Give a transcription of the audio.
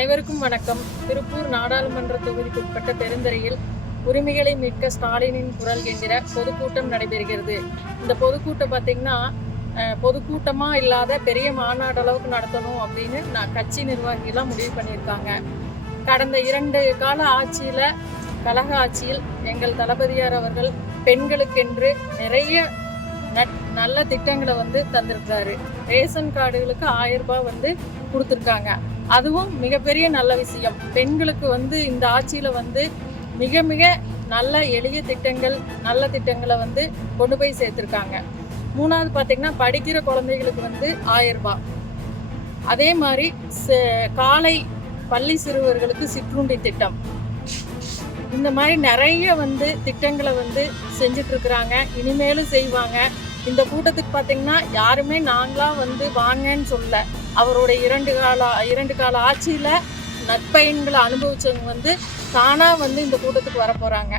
அனைவருக்கும் வணக்கம். திருப்பூர் நாடாளுமன்ற தொகுதிக்குட்பட்ட பெருந்துறையில் உரிமைகளை மீட்க ஸ்டாலினின் குரல் என்கிற பொதுக்கூட்டம் நடைபெறுகிறது. இந்த பொதுக்கூட்டம் பார்த்தீங்கன்னா பொதுக்கூட்டமாக இல்லாத பெரிய மாநாடு அளவுக்கு நடத்தணும் அப்படின்னு கட்சி நிர்வாகிகளாம் முடிவு பண்ணியிருக்காங்க. கடந்த 2 கால ஆட்சியில், கழக ஆட்சியில் எங்கள் தளபதியார் அவர்கள் பெண்களுக்கென்று நிறைய நல்ல திட்டங்களை தந்திருக்காரு. ரேஷன் கார்டுகளுக்கு 1000 ரூபாய் கொடுத்துருக்காங்க. அதுவும் மிகப்பெரிய நல்ல விஷயம். பெண்களுக்கு இந்த ஆட்சியில் மிக மிக நல்ல எளிய திட்டங்கள், நல்ல திட்டங்களை கொண்டு போய் சேர்த்துருக்காங்க. 3வது பார்த்தீங்கன்னா படிக்கிற குழந்தைகளுக்கு 1000 ரூபாய். அதே மாதிரி காலை பள்ளி சிறுவர்களுக்கு சிற்றுண்டி திட்டம். இந்த மாதிரி நிறைய திட்டங்களை செஞ்சுட்டு இருக்கிறாங்க. இனிமேலும் செய்வாங்க. இந்த கூட்டத்துக்கு பார்த்தீங்கன்னா யாருமே நாங்களாம் வாங்கன்னு சொல்ல. அவரோட 2 கால ஆட்சியில் நற்பயன்களை அனுபவிச்சவங்க தானாக இந்த கூட்டத்துக்கு வர போகிறாங்க.